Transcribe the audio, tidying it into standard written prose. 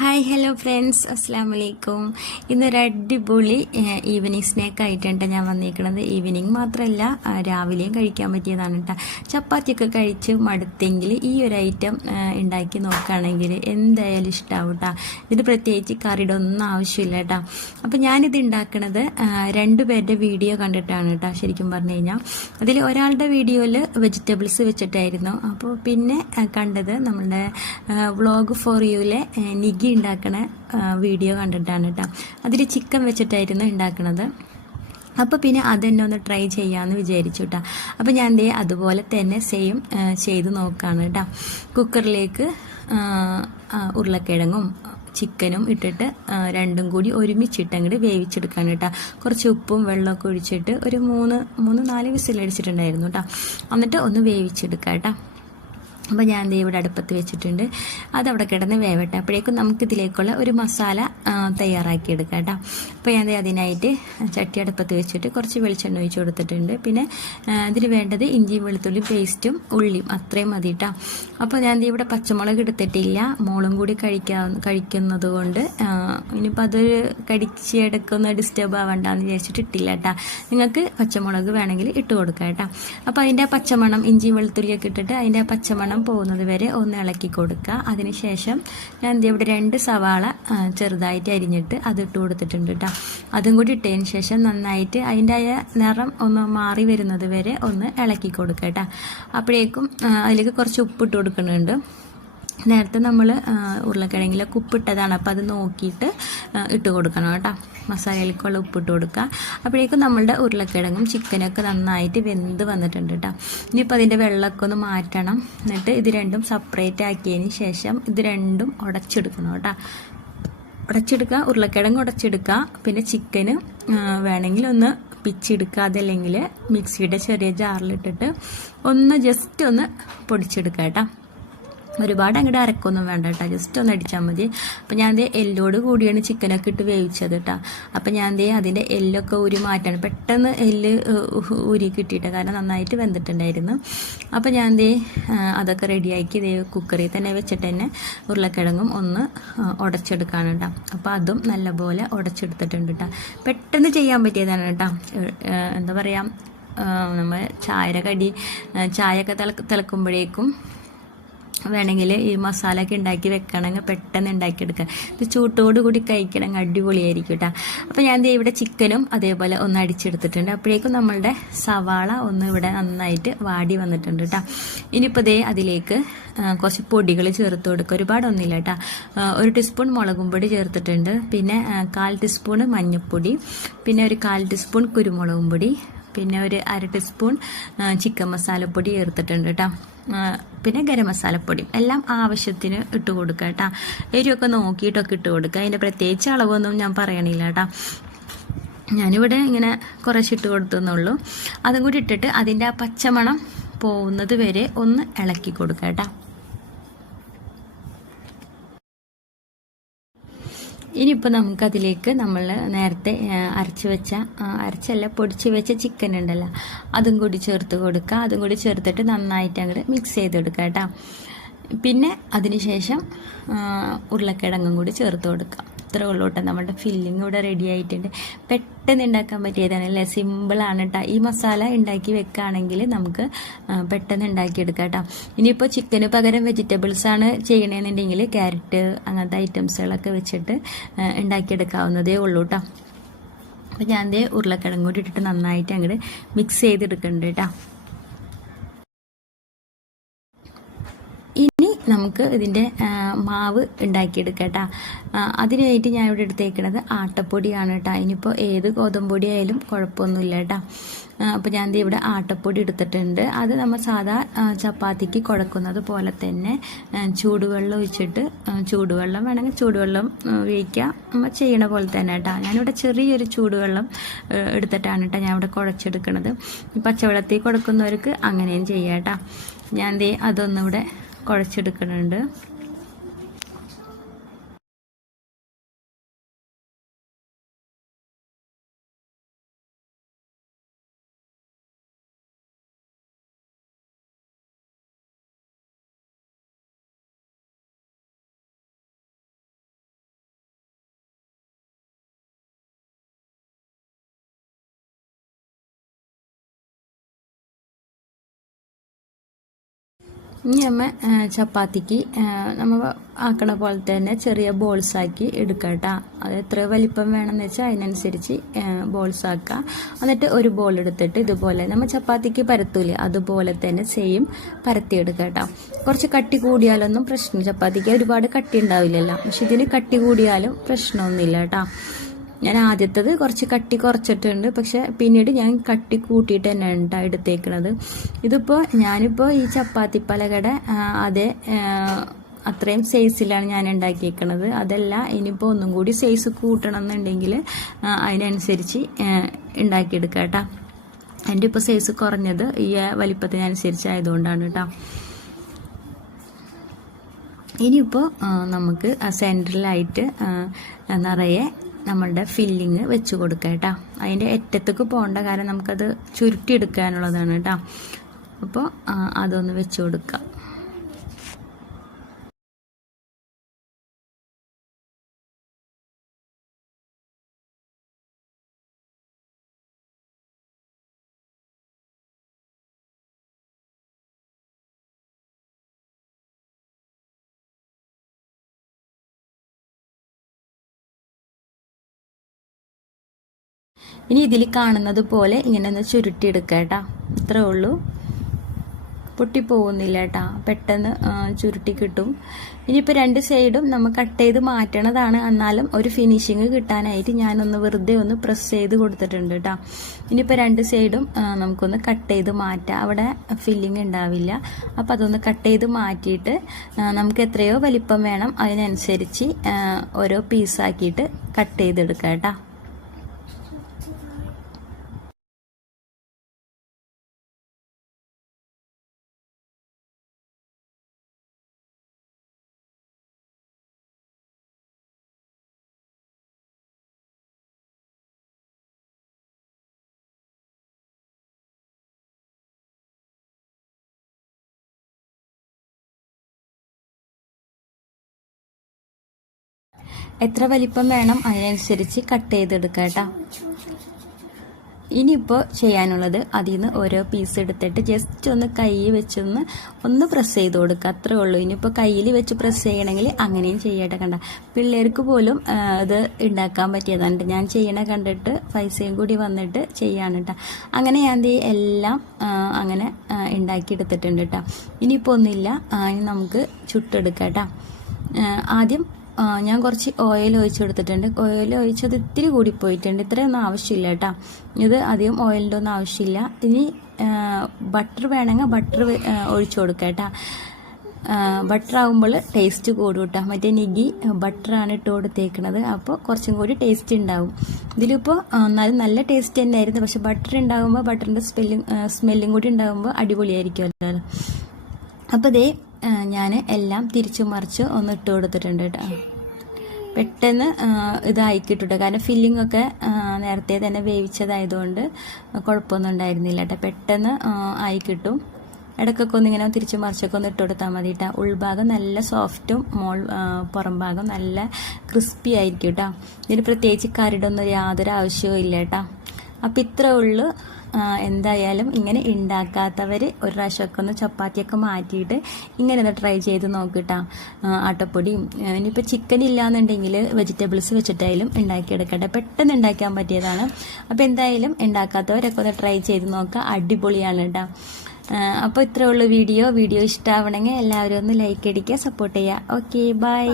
Hi hello friends, അസ്സാം വലൈക്കും. ഇന്നൊരു അടിപൊളി ഈവനിങ് സ്നാക്ക് ആയിട്ടാണ് ഞാൻ വന്നിരിക്കുന്നത്. ഈവനിങ് മാത്രമല്ല, രാവിലെയും കഴിക്കാൻ പറ്റിയതാണ് കേട്ടോ. ചപ്പാത്തിയൊക്കെ കഴിച്ച് മടുത്തെങ്കിൽ ഈ ഒരു ഐറ്റം ഉണ്ടാക്കി നോക്കുകയാണെങ്കിൽ എന്തായാലും ഇഷ്ടമാവും കേട്ടോ. ഇതിന് പ്രത്യേകിച്ച് കറിയുടെ ഒന്നും ആവശ്യമില്ല കേട്ടോ. അപ്പോൾ ഞാനിത് ഉണ്ടാക്കുന്നത് രണ്ടുപേരുടെ വീഡിയോ കണ്ടിട്ടാണ് കേട്ടോ. ശരിക്കും പറഞ്ഞു കഴിഞ്ഞാൽ അതിൽ ഒരാളുടെ വീഡിയോയിൽ വെജിറ്റബിൾസ് വെച്ചിട്ടായിരുന്നു. അപ്പോൾ പിന്നെ കണ്ടത് നമ്മളുടെ വ്ളോഗ് ഫോർ യുവിലെ നിഗി ഉണ്ടാക്കണ വീഡിയോ കണ്ടിട്ടാണ് കേട്ടോ. അതിൽ ചിക്കൻ വെച്ചിട്ടായിരുന്നു ഉണ്ടാക്കുന്നത്. അപ്പോൾ പിന്നെ അതെന്നെ ഒന്ന് ട്രൈ ചെയ്യാമെന്ന് വിചാരിച്ചു കേട്ടോ. അപ്പോൾ ഞാൻ അതുപോലെ തന്നെ സെയിം ചെയ്ത് നോക്കുകയാണ് കേട്ടോ. കുക്കറിലേക്ക് ഉരുളക്കിഴങ്ങും ചിക്കനും ഇട്ടിട്ട് രണ്ടും കൂടി ഒരുമിച്ചിട്ട് അങ്ങോട്ട് വേവിച്ചെടുക്കാൻ കേട്ടോ. കുറച്ച് ഉപ്പും വെള്ളമൊക്കെ ഒഴിച്ചിട്ട് ഒരു മൂന്ന് നാല് വിസിലടിച്ചിട്ടുണ്ടായിരുന്നു കേട്ടോ. എന്നിട്ട് ഒന്ന് വേവിച്ചെടുക്കാം കേട്ടോ. അപ്പോൾ ഞാൻ ഇവിടെ അടുപ്പത്ത് വെച്ചിട്ടുണ്ട്. അതവിടെ കിടന്ന് വേവട്ടെ. അപ്പോഴേക്കും നമുക്കിതിലേക്കുള്ള ഒരു മസാല തയ്യാറാക്കിയെടുക്കാം കേട്ടോ. അപ്പോൾ ഞാൻ അതിനായിട്ട് ചട്ടി അടുപ്പത്ത് വെച്ചിട്ട് കുറച്ച് വെളിച്ചെണ്ണ ഒഴിച്ച് കൊടുത്തിട്ടുണ്ട്. പിന്നെ ഇതിന് വേണ്ടത് ഇഞ്ചിയും വെളുത്തുള്ളി പേസ്റ്റും ഉള്ളിയും അത്രയും മതി കേട്ടോ. അപ്പോൾ ഞാൻ ഇവിടെ പച്ചമുളക് എടുത്തിട്ടില്ല. മോളും കൂടി കഴിക്കുന്നത് കൊണ്ട് ഇനിയിപ്പോൾ അതൊരു കടിച്ചെടുക്കുന്ന ഡിസ്റ്റർബ് ആവണ്ടെന്ന് വിചാരിച്ചിട്ട് ഇട്ടില്ല കേട്ടോ. നിങ്ങൾക്ക് പച്ചമുളക് വേണമെങ്കിൽ ഇട്ട് കൊടുക്കാം കേട്ടോ. അപ്പോൾ അതിൻ്റെ പച്ചമണം, ഇഞ്ചിയും വെളുത്തുള്ളിയൊക്കെ ഇട്ടിട്ട് അതിൻ്റെ പച്ചമണം പോകുന്നത് വരെ ഒന്ന് ഇളക്കി കൊടുക്കുക. അതിനുശേഷം ഞാൻ ഇവിടെ 2 സവാള ചെറുതായിട്ട് അരിഞ്ഞിട്ട് അത് ഇട്ട് കൊടുത്തിട്ടുണ്ട് കേട്ടോ. അതും കൂടി ഇട്ടതിന് ശേഷം നന്നായിട്ട് അതിൻ്റെ നിറം ഒന്ന് മാറി വരുന്നത് വരെ ഒന്ന് ഇളക്കി കൊടുക്കുക കേട്ടോ. അപ്പോഴേക്കും അതിലേക്ക് കുറച്ച് ഉപ്പിട്ട് കൊടുക്കുന്നുണ്ട്. നേരത്തെ നമ്മൾ ഉരുളക്കിഴങ്ങിലൊക്കെ ഉപ്പിട്ടതാണ്. അപ്പോൾ അത് നോക്കിയിട്ട് ഇട്ട് കൊടുക്കണം കേട്ടോ. മസാലയിലേക്കുള്ള ഉപ്പിട്ട് കൊടുക്കുക. അപ്പോഴേക്കും നമ്മളുടെ ഉരുളക്കിഴങ്ങും ചിക്കനൊക്കെ നന്നായിട്ട് വെന്ത് വന്നിട്ടുണ്ട് കേട്ടോ. ഇനിയിപ്പോൾ അതിൻ്റെ വെള്ളമൊക്കെ ഒന്ന് മാറ്റണം. എന്നിട്ട് ഇത് രണ്ടും സെപ്പറേറ്റ് ആക്കിയതിന് ശേഷം ഇത് രണ്ടും ഉടച്ചെടുക്കണം കേട്ടോ. ഉടച്ചെടുക്കുക, ഉരുളക്കിഴങ്ങ് ഉടച്ചെടുക്കുക. പിന്നെ ചിക്കന് വേണമെങ്കിൽ ഒന്ന് പിച്ചെടുക്കുക. അതല്ലെങ്കിൽ മിക്സിയുടെ ചെറിയ ജാറിലിട്ടിട്ട് ഒന്ന് ജസ്റ്റ് ഒന്ന് പൊടിച്ചെടുക്കുക കേട്ടോ. ഒരുപാട് അങ്ങോട്ട് അരക്കൊന്നും വേണ്ട കേട്ടോ. ജസ്റ്റ് ഒന്ന് അടിച്ചാൽ മതി. അപ്പം ഞാൻ എല്ലോട് കൂടിയാണ് ചിക്കനൊക്കെ ഇട്ട് വേവിച്ചത് കേട്ടോ. അപ്പം ഞാൻ അതിൻ്റെ എല്ലൊക്കെ ഊരി മാറ്റാണ്. പെട്ടെന്ന് എല്ല് ഊരി കിട്ടിയിട്ട്, കാരണം നന്നായിട്ട് വെന്തിട്ടുണ്ടായിരുന്നു. അപ്പം ഞാൻ അതൊക്കെ റെഡിയാക്കി കുക്കറിൽ തന്നെ വെച്ചിട്ട് തന്നെ ഉരുളക്കിഴങ്ങും ഒന്ന് ഉടച്ചെടുക്കാണ് കേട്ടോ. അപ്പോൾ അതും നല്ലപോലെ ഉടച്ചെടുത്തിട്ടുണ്ട് കേട്ടോ. പെട്ടെന്ന് ചെയ്യാൻ പറ്റിയതാണ് കേട്ടോ. എന്താ പറയുക, നമ്മൾ ചായയൊക്കെ തിളക്കുമ്പോഴേക്കും വേണമെങ്കിൽ ഈ മസാലയൊക്കെ ഉണ്ടാക്കി വെക്കണമെങ്കിൽ പെട്ടെന്ന് ഉണ്ടാക്കിയെടുക്കുക. ഇത് ചൂട്ടോടുകൂടി കഴിക്കണമെങ്കിൽ അടിപൊളിയായിരിക്കും കേട്ടോ. അപ്പോൾ ഞാൻ ഇവിടെ ചിക്കനും അതേപോലെ ഒന്ന് അടിച്ചെടുത്തിട്ടുണ്ട്. അപ്പോഴേക്കും നമ്മളുടെ സവാള ഒന്ന് ഇവിടെ നന്നായിട്ട് വാടി വന്നിട്ടുണ്ട് കേട്ടോ. ഇനിയിപ്പോൾ അതിലേക്ക് കുറച്ച് പൊടികൾ ചേർത്ത് കൊടുക്കുക. ഒരുപാടൊന്നുമില്ല കേട്ടോ. 1 ടീസ്പൂൺ മുളകും പൊടി ചേർത്തിട്ടുണ്ട്. പിന്നെ 1/4 ടീസ്പൂൺ മഞ്ഞൾപ്പൊടി, പിന്നെ ഒരു 1/4 ടീസ്പൂൺ കുരുമുളകും പൊടി, പിന്നെ ഒരു 1/2 ടീസ്പൂൺ ചിക്കൻ മസാലപ്പൊടി ചേർത്തിട്ടുണ്ട് കേട്ടോ. പിന്നെ ഗരം മസാലപ്പൊടി എല്ലാം ആവശ്യത്തിന് ഇട്ട് കൊടുക്കുക കേട്ടോ. എരിവൊക്കെ നോക്കിയിട്ടൊക്കെ ഇട്ട് കൊടുക്കുക. അതിൻ്റെ പ്രത്യേകിച്ച് അളവൊന്നും ഞാൻ പറയണില്ല കേട്ടോ. ഞാനിവിടെ ഇങ്ങനെ കുറച്ചിട്ട് കൊടുത്തെന്നുള്ളൂ. അതും കൂടി ഇട്ടിട്ട് അതിൻ്റെ ആ പച്ചമണം പോകുന്നത് വരെ ഒന്ന് ഇളക്കി കൊടുക്കുക കേട്ടോ. ഇനിയിപ്പോൾ നമുക്കതിലേക്ക് നമ്മൾ നേരത്തെ പൊടിച്ച് വെച്ച ചിക്കൻ ഉണ്ടല്ലോ, അതും കൂടി ചേർത്ത് കൊടുക്കുക. അതും കൂടി ചേർത്തിട്ട് നന്നായിട്ട് അങ്ങോട്ട് മിക്സ് ചെയ്തെടുക്കുക കേട്ടോ. പിന്നെ അതിനുശേഷം ഉരുളക്കിഴങ്ങും കൂടി ചേർത്ത് കൊടുക്കുക. ഇത്ര ഉള്ളൂ കേട്ടോ. നമ്മുടെ ഫില്ലിങ് ഇവിടെ റെഡി ആയിട്ടുണ്ട്. പെട്ടെന്ന് ഉണ്ടാക്കാൻ പറ്റിയതാണ് അല്ലേ, സിമ്പിളാണ് കേട്ടോ. ഈ മസാല ഉണ്ടാക്കി വെക്കുകയാണെങ്കിൽ നമുക്ക് പെട്ടെന്ന് ഉണ്ടാക്കിയെടുക്കാം കേട്ടോ. ഇനിയിപ്പോൾ ചിക്കന് പകരം വെജിറ്റബിൾസാണ് ചെയ്യണമെന്നുണ്ടെങ്കിൽ ക്യാരറ്റ് അങ്ങനത്തെ ഐറ്റംസുകളൊക്കെ വെച്ചിട്ട് ഉണ്ടാക്കിയെടുക്കാവുന്നതേ ഉള്ളൂ കേട്ടോ. അപ്പോൾ ഞാൻ ഉരുളക്കിഴങ്ങ് കൂടി ഇട്ടിട്ട് നന്നായിട്ട് അങ്ങോട്ട് മിക്സ് ചെയ്തെടുക്കുന്നുണ്ട് കേട്ടോ. ഇനി നമുക്ക് ഇതിൻ്റെ മാവ് ഉണ്ടാക്കിയെടുക്കാം കേട്ടോ. അതിനായിട്ട് ഞാൻ ഇവിടെ എടുത്തേക്കുന്നത് ആട്ടപ്പൊടിയാണ് കേട്ടോ. ഇനിയിപ്പോൾ ഏത് ഗോതമ്പൊടി ആയാലും കുഴപ്പമൊന്നുമില്ല കേട്ടോ. അപ്പോൾ ഞാൻ ഇവിടെ ആട്ടപ്പൊടി എടുത്തിട്ടുണ്ട്. അത് നമ്മൾ സാധാ ചപ്പാത്തിക്ക് കുഴക്കുന്നത് പോലെ തന്നെ ചൂടുവെള്ളം ഒഴിച്ചിട്ട്, ചൂടുവെള്ളം വേണമെങ്കിൽ ചൂടുവെള്ളം ഉപയോഗിക്കാം, നമ്മൾ ചെയ്യണ പോലെ തന്നെ കേട്ടോ. ഞാനിവിടെ ചെറിയൊരു ചൂടുവെള്ളം എടുത്തിട്ടാണ് കേട്ടോ ഞാൻ ഇവിടെ കുഴച്ചെടുക്കുന്നത്. പച്ചവെള്ളത്തിൽ കുഴക്കുന്നവർക്ക് അങ്ങനെയും ചെയ്യാം കേട്ടോ. ഞാൻ അതൊന്നിവിടെ കുഴച്ചെടുക്കുന്നുണ്ട്. ഇനി നമ്മ ചപ്പാത്തിക്ക് നമ്മൾ ആക്കണ പോലെ തന്നെ ചെറിയ ബോൾസാക്കി എടുക്കുക കേട്ടോ. അത് എത്ര വലിപ്പം വേണമെന്ന് വെച്ചാൽ അതിനനുസരിച്ച് ബോൾസ് ആക്കുക. എന്നിട്ട് ഒരു ബോൾ എടുത്തിട്ട് ഇതുപോലെ നമ്മൾ ചപ്പാത്തിക്ക് പരത്തൂലേ അതുപോലെ തന്നെ സെയിം പരത്തിയെടുക്കുക കേട്ടോ. കുറച്ച് കട്ടി കൂടിയാലൊന്നും പ്രശ്നം, ചപ്പാത്തിക്ക് ഒരുപാട് കട്ടി ഉണ്ടാവില്ലല്ലോ, പക്ഷെ ഇതിന് കട്ടി കൂടിയാലും പ്രശ്നമൊന്നുമില്ല കേട്ടോ. ഞാൻ ആദ്യത്തത് കുറച്ച് കട്ടി കുറച്ചിട്ടുണ്ട്, പക്ഷെ പിന്നീട് ഞാൻ കട്ടി കൂട്ടിയിട്ട് തന്നെയാണ് കേട്ടോ എടുത്തേക്കുന്നത്. ഞാനിപ്പോൾ ഈ ചപ്പാത്തി പലകയുടെ അതേ അത്രയും സൈസിലാണ് ഞാൻ ഉണ്ടാക്കിയേക്കുന്നത്. അതല്ല, ഇനിയിപ്പോൾ ഒന്നും കൂടി സൈസ് കൂട്ടണം എന്നുണ്ടെങ്കിൽ അതിനനുസരിച്ച് ഉണ്ടാക്കിയെടുക്കുക കേട്ടോ. എൻ്റെ ഇപ്പോൾ സൈസ് കുറഞ്ഞത് ഈ വലിപ്പത്തിനനുസരിച്ചായതുകൊണ്ടാണ് കേട്ടോ. ഇനിയിപ്പോൾ നമുക്ക് സെൻട്രലായിട്ട് നിറയെ നമ്മളുടെ ഫില്ലിങ് വെച്ച് കൊടുക്കുക കേട്ടോ. അതിൻ്റെ അറ്റത്തേക്ക് പോകേണ്ട, കാരണം നമുക്കത് ചുരുട്ടിയെടുക്കാനുള്ളതാണ് കേട്ടോ. അപ്പോൾ അതൊന്ന് വെച്ച് കൊടുക്കുക. ഇനി ഇതിൽ കാണുന്നത് പോലെ ഇങ്ങനെ ഒന്ന് ചുരുട്ടിയെടുക്കുക കേട്ടോ. ഇത്രേ ഉള്ളൂ, പൊട്ടിപ്പോകുന്നില്ല കേട്ടോ, പെട്ടെന്ന് ചുരുട്ടി കിട്ടും. ഇനിയിപ്പോൾ രണ്ട് സൈഡും നമ്മൾ കട്ട് ചെയ്ത് മാറ്റണതാണ്, എന്നാലും ഒരു ഫിനിഷിങ് കിട്ടാനായിട്ട് ഞാനൊന്ന് വെറുതെ ഒന്ന് പ്രസ് ചെയ്ത് കൊടുത്തിട്ടുണ്ട് കേട്ടോ. ഇനിയിപ്പോൾ രണ്ട് സൈഡും നമുക്കൊന്ന് കട്ട് ചെയ്ത് മാറ്റാം, അവിടെ ഫില്ലിങ് ഉണ്ടാവില്ല. അപ്പോൾ അതൊന്ന് കട്ട് ചെയ്ത് മാറ്റിയിട്ട് നമുക്ക് എത്രയോ വലിപ്പം വേണം അതിനനുസരിച്ച് ഓരോ പീസാക്കിയിട്ട് കട്ട് ചെയ്തെടുക്കാം കേട്ടോ. എത്ര വലിപ്പം വേണം അതിനനുസരിച്ച് കട്ട് ചെയ്തെടുക്കുക കേട്ടോ. ഇനിയിപ്പോൾ ചെയ്യാനുള്ളത് അതിൽ നിന്ന് ഓരോ പീസ് എടുത്തിട്ട് ജസ്റ്റ് ഒന്ന് കൈ വെച്ചൊന്ന് പ്രസ് ചെയ്ത് കൊടുക്കുക, അത്രേ ഉള്ളൂ. ഇനിയിപ്പോൾ കയ്യിൽ വെച്ച് പ്രസ് ചെയ്യണമെങ്കിൽ അങ്ങനെയും ചെയ്യട്ടെ. കണ്ട, പിള്ളേർക്ക് പോലും ഇത് ഉണ്ടാക്കാൻ പറ്റിയതാണ്. ഞാൻ ചെയ്യണ കണ്ടിട്ട് പൈസയും കൂടി വന്നിട്ട് ചെയ്യാണ് കേട്ടോ. അങ്ങനെ ഞാൻ എല്ലാം അങ്ങനെ ഉണ്ടാക്കിയെടുത്തിട്ടുണ്ട് കേട്ടോ. ഇനിയിപ്പോൾ ഒന്നുമില്ല, ഇനി നമുക്ക് ചുട്ടെടുക്കാം കേട്ടോ. ആദ്യം ഞാൻ കുറച്ച് ഓയിൽ ഒഴിച്ച് കൊടുത്തിട്ടുണ്ട്. ഓയിൽ ഒഴിച്ചത് ഇത്തിരി കൂടി പോയിട്ടുണ്ട്, ഇത്രയൊന്നും ആവശ്യമില്ല കേട്ടോ. ഇത് അധികം ഓയിലിൻ്റെ ഒന്നും ആവശ്യമില്ല. ഇനി ബട്ടർ വേണമെങ്കിൽ ബട്ടർ ഒഴിച്ചു കൊടുക്കുക കേട്ടോ. ബട്ടർ ആകുമ്പോൾ ടേസ്റ്റ് കൂടും കേട്ടോ. മറ്റേ നിഗി ബട്ടറാണ് ഇട്ട് കൊടുത്തേക്കുന്നത്, അപ്പോൾ കുറച്ചും കൂടി ടേസ്റ്റ് ഉണ്ടാവും. ഇതിലിപ്പോൾ എന്നാലും നല്ല ടേസ്റ്റ് തന്നെയായിരുന്നു, പക്ഷെ ബട്ടർ ഉണ്ടാകുമ്പോൾ ബട്ടറിൻ്റെ സ്മെല്ലും കൂടി ഉണ്ടാകുമ്പോൾ അടിപൊളിയായിരിക്കുമല്ലോ. അപ്പോൾ ദേ ഞാൻ എല്ലാം തിരിച്ചു മറിച്ച് ഒന്ന് ഇട്ട് കൊടുത്തിട്ടുണ്ട് കേട്ടോ. പെട്ടെന്ന് ഇതായി കിട്ടും, കാരണം ഫില്ലിംഗ് ഒക്കെ നേരത്തെ തന്നെ വേവിച്ചതായതുകൊണ്ട് കുഴപ്പമൊന്നും ഉണ്ടായിരുന്നില്ല കേട്ടോ. പെട്ടെന്ന് ആയി കിട്ടും. ഇടയ്ക്കൊക്കെ ഒന്നിങ്ങനെ തിരിച്ചു മറിച്ചൊക്കെ ഒന്ന് ഇട്ട് കൊടുത്താൽ മതി കേട്ടോ. ഉൾഭാഗം നല്ല സോഫ്റ്റും പുറം ഭാഗം നല്ല ക്രിസ്പി ആയിരിക്കും കേട്ടോ. ഇതിന് പ്രത്യേകിച്ച് കരടൊന്നും യാതൊരു ആവശ്യവും ഇല്ല കേട്ടോ. അപ്പം ഇത്രേ ഉള്ളൂ. എന്തായാലും ഇങ്ങനെ ഉണ്ടാക്കാത്തവർ ഒരു പ്രാവശ്യമൊക്കെ ഒന്ന് ചപ്പാത്തിയൊക്കെ മാറ്റിയിട്ട് ഇങ്ങനെ ഒന്ന് ട്രൈ ചെയ്ത് നോക്കിട്ടാ. ആട്ടപ്പൊടിയും ഇനിയിപ്പോൾ ചിക്കൻ ഇല്ലാന്നുണ്ടെങ്കിൽ വെജിറ്റബിൾസ് വെച്ചിട്ടായാലും ഉണ്ടാക്കിയെടുക്കട്ടെ, പെട്ടെന്ന് ഉണ്ടാക്കാൻ പറ്റിയതാണ്. അപ്പോൾ എന്തായാലും ഉണ്ടാക്കാത്തവരൊക്കെ ഒന്ന് ട്രൈ ചെയ്ത് നോക്കുക, അടിപൊളിയാണ് കേട്ടോ. അപ്പോൾ ഇത്രേ ഉള്ളൂ വീഡിയോ ഇഷ്ടമാവണമെങ്കിൽ എല്ലാവരും ഒന്ന് ലൈക്ക് അടിക്കുക, സപ്പോർട്ട് ചെയ്യുക. Okay, by.